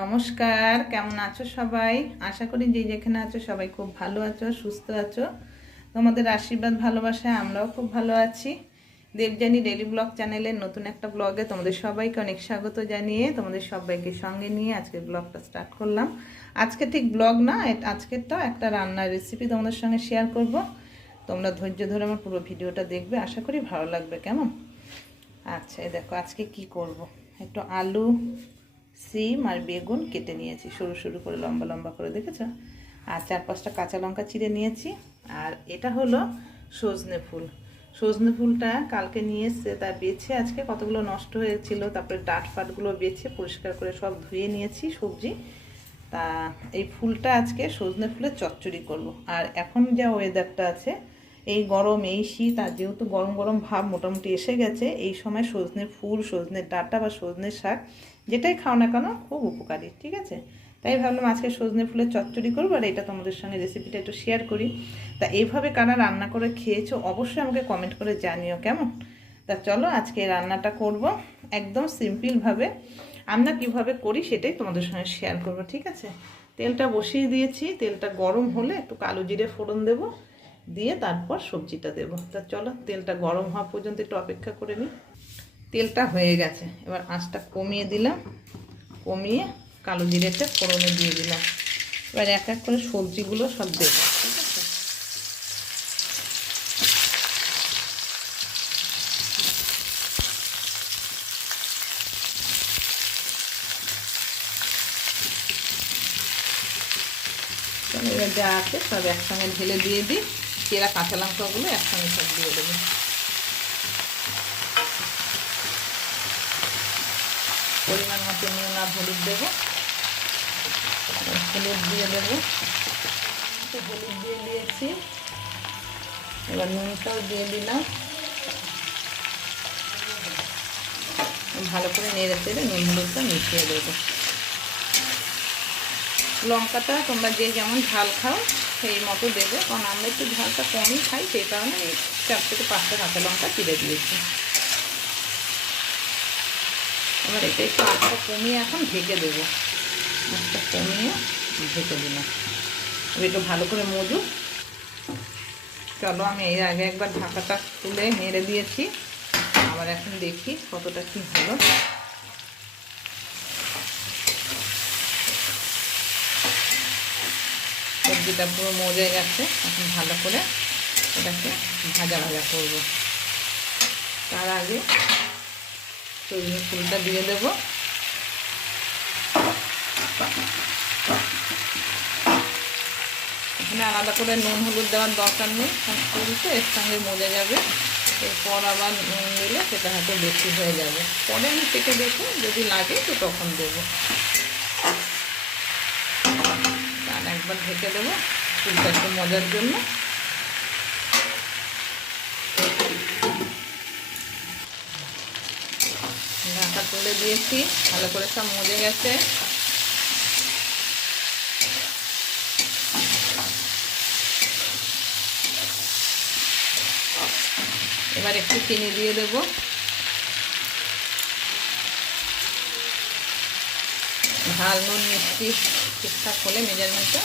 নমস্কার, কেমন আছো সবাই? আশা করি যে যেখানে আছো সবাই খুব ভালো আছো, সুস্থ আছো। তোমাদের আশীর্বাদ ভালোবাসায় আমরাও খুব ভালো আছি। দেবযানী ডেইলি ব্লগ চ্যানেলের নতুন একটা ব্লগে তোমাদের সবাইকে অনেক স্বাগত জানিয়ে তোমাদের সবাইকে সঙ্গে নিয়ে আজকে ব্লগটা স্টার্ট করলাম। আজকে ঠিক ব্লগ না, আজকেরটাও একটা রান্নার রেসিপি তোমাদের সঙ্গে শেয়ার করব। তোমরা ধৈর্য ধরে আমার পুরো ভিডিওটা দেখবে, আশা করি ভালো লাগবে। কেমন? আচ্ছা, এই দেখো আজকে কি করব। একটু আলু, সিম আর বেগুন কেটে নিয়েছি সরু সরু করে, লম্বা লম্বা করে, দেখেছো? আর 4-5টা কাঁচা লঙ্কা চিড়ে নিয়েছি। আর এটা হলো সজনে ফুল। সজনে ফুলটা কালকে নিয়ে এসছে, তা বেছে আজকে কতগুলো নষ্ট হয়েছিল, তারপরে ডাঁট ফাটগুলো বেছে পরিষ্কার করে সব ধুয়ে নিয়েছি সবজি। তা এই ফুলটা আজকে সজনে ফুলের চচ্চড়ি করব। আর এখন যা ওয়েদারটা আছে, এই গরম, এই শীত, আর যেহেতু গরম গরম ভাব মোটামুটি এসে গেছে, এই সময় সজনে ফুল, সজনের ডাঁটা বা সজনের শাক যেটাই খাও না কেন খুব উপকারী, ঠিক আছে? তাই ভাবলাম আজকে সজনে ফুলের চচ্চড়ি করবো, আর এটা তোমাদের সঙ্গে রেসিপিটা একটু শেয়ার করি। তা এইভাবে কারা রান্না করে খেয়েছো অবশ্যই আমাকে কমেন্ট করে জানিও, কেমন? তা চলো আজকে রান্নাটা করব একদম সিম্পলভাবে। আমরা কীভাবে করি সেটাই তোমাদের সঙ্গে শেয়ার করব, ঠিক আছে? তেলটা বসিয়ে দিয়েছি, তেলটা গরম হলে একটু কালো জিরে ফোড়ন দেবো, দিয়ে তারপর সবজিটা দেবো। তা চলো তেলটা গরম হওয়া পর্যন্ত একটু অপেক্ষা করে নিই। তেলটা হয়ে গেছে, এবার আঁচটা কমিয়ে দিলাম, কমিয়ে কালো জিরেটা ফোড়নে দিয়ে দিলাম। এবার এক এক করে সবজিগুলো সব দেবো, ঠিক আছে? এবার যা আছে সব একসঙ্গে ঢেলে দিয়ে দিই। চেরা কাঁচা লঙ্কাগুলো একসঙ্গে সব দিয়ে দেবো। পরিমাণ মতো নুন আর হলুদ দেবো, হলুদ দিয়ে দেবো, হলুদ দিয়ে দিয়েছি। এবার নুনটাও দিয়ে দিলাম, ভালো করে নেড়ে চেড়ে নুন হলুদটা মিশিয়ে দেবো। লঙ্কাটা তোমরা যে যেমন ঝাল খাও সেই মতো দেবে, কারণ আমরা একটু ঝালটা কমই খাই, সেই কারণে এই 4 থেকে 5টা কাঁচা লঙ্কা চিড়ে দিয়েছি। এবার এটা একটু আঁচটা কমিয়ে এখন ঢেকে দেবো, আঁচটা কমিয়ে ঢেকে দিলাম। এবার একটু ভালো করে মজুক। চলো আমি এর আগে একবার ঢাকাটা তুলে নেড়ে দিয়েছি, আবার এখন দেখি কতটা কি হলো। সবজিটা পুরো মজে গেছে, এখন ভালো করে এটাকে ভাজা ভাজা করবো। তার আগে সজনে ফুলটা দিয়ে দেবো। এখানে আলাদা করে নুন হলুদ দেওয়ার দরকার নেই, ফুলটা এর সঙ্গে মজে যাবে। এরপর আবার নুন দিলে সেটা হয়তো বেশি হয়ে যাবে, পরে আমি চেখে দেখে যদি লাগে তো তখন দেবো। তার একবার ঢেকে দেবো ফুলটা একটু মজার জন্য। ঢাকা তুলে দিয়েছি, ভালো করে সব মজে গেছে। এবার একটু চিনি দিয়ে দেবো। ঝাল নুন মিষ্টি ঠিকঠাক হলে মেজারমেন্টটা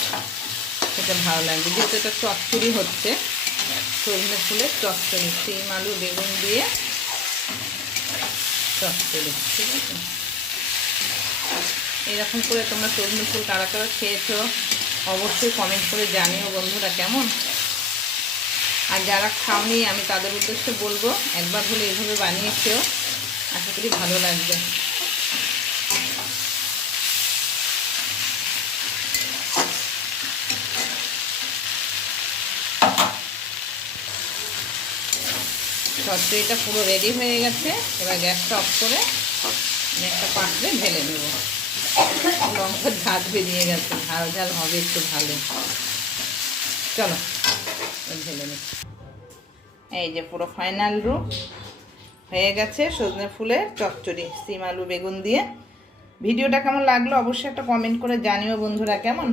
খেতে ভালো লাগবে। যেহেতু এটা চচ্চড়ি হচ্ছে, সজনে ফুলের চচ্চড়ি, সিম আলু বেগুন দিয়ে চচ্চড়ি, ঠিক আছে? এরকম করে তোমরা সজনে ফুল কারা কারা খেয়েছো অবশ্যই কমেন্ট করে জানিও বন্ধুরা, কেমন? আর যারা খাওনি আমি তাদের উদ্দেশ্যে বলবো একবার হলে এইভাবে বানিয়ে খেও, আশা করি ভালো লাগবে। চচ্চড়িটা পুরো রেডি হয়ে গেছে। এবার গ্যাসটা অফ করে একটা পাত্রে ঢেলে নেব। লঙ্কার ঝাঁজ বেরিয়ে গেছে, ঝাল ঝাল হবে একটু ভালো। চলো ঢেলে নিই। এই যে পুরো ফাইনাল রূপ হয়ে গেছে সজনে ফুলের চচ্চড়ি সিম আলু বেগুন দিয়ে। ভিডিওটা কেমন লাগলো অবশ্যই একটা কমেন্ট করে জানিও বন্ধুরা, কেমন?